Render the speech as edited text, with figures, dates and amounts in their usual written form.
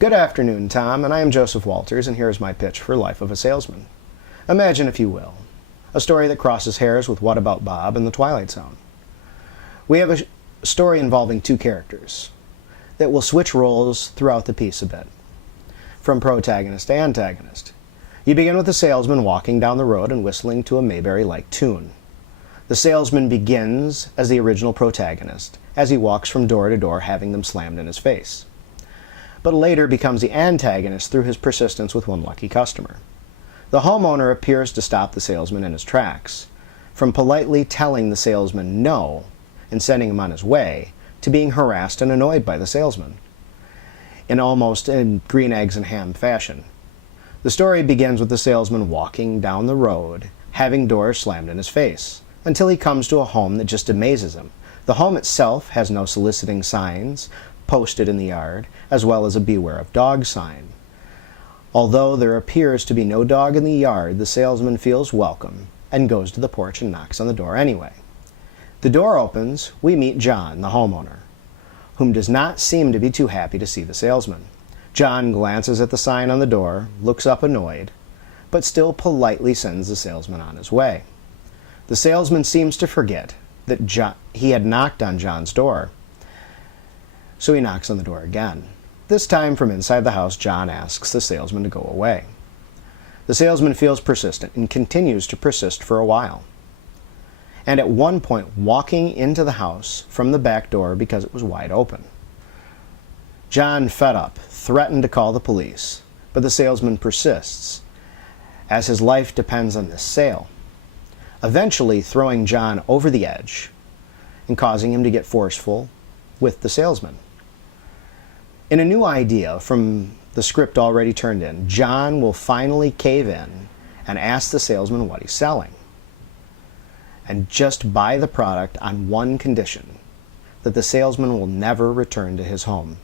Good afternoon, Tom, and I am Joseph Walters, and here is my pitch for Life of a Salesman. Imagine, if you will, a story that crosses hairs with What About Bob and The Twilight Zone. We have a story involving two characters that will switch roles throughout the piece a bit, from protagonist to antagonist. You begin with the salesman walking down the road and whistling to a Mayberry-like tune. The salesman begins as the original protagonist, as he walks from door to door having them slammed in his face, but later becomes the antagonist through his persistence with one lucky customer. The homeowner appears to stop the salesman in his tracks, from politely telling the salesman no and sending him on his way, to being harassed and annoyed by the salesman, in almost in green eggs and ham fashion. The story begins with the salesman walking down the road, having doors slammed in his face, until he comes to a home that just amazes him. The home itself has no soliciting signs posted in the yard, as well as a beware of dog sign. Although there appears to be no dog in the yard, the salesman feels welcome and goes to the porch and knocks on the door anyway. The door opens. We meet John, the homeowner, whom does not seem to be too happy to see the salesman. John glances at the sign on the door, looks up annoyed, but still politely sends the salesman on his way. The salesman seems to forget that he had knocked on John's door, so he knocks on the door again. This time, from inside the house, John asks the salesman to go away. The salesman feels persistent and continues to persist for a while, and at one point walking into the house from the back door because it was wide open. John, fed up, threatened to call the police, but the salesman persists, as his life depends on this sale, eventually throwing John over the edge and causing him to get forceful with the salesman. In a new idea from the script already turned in, John will finally cave in and ask the salesman what he's selling, and just buy the product on one condition: that the salesman will never return to his home.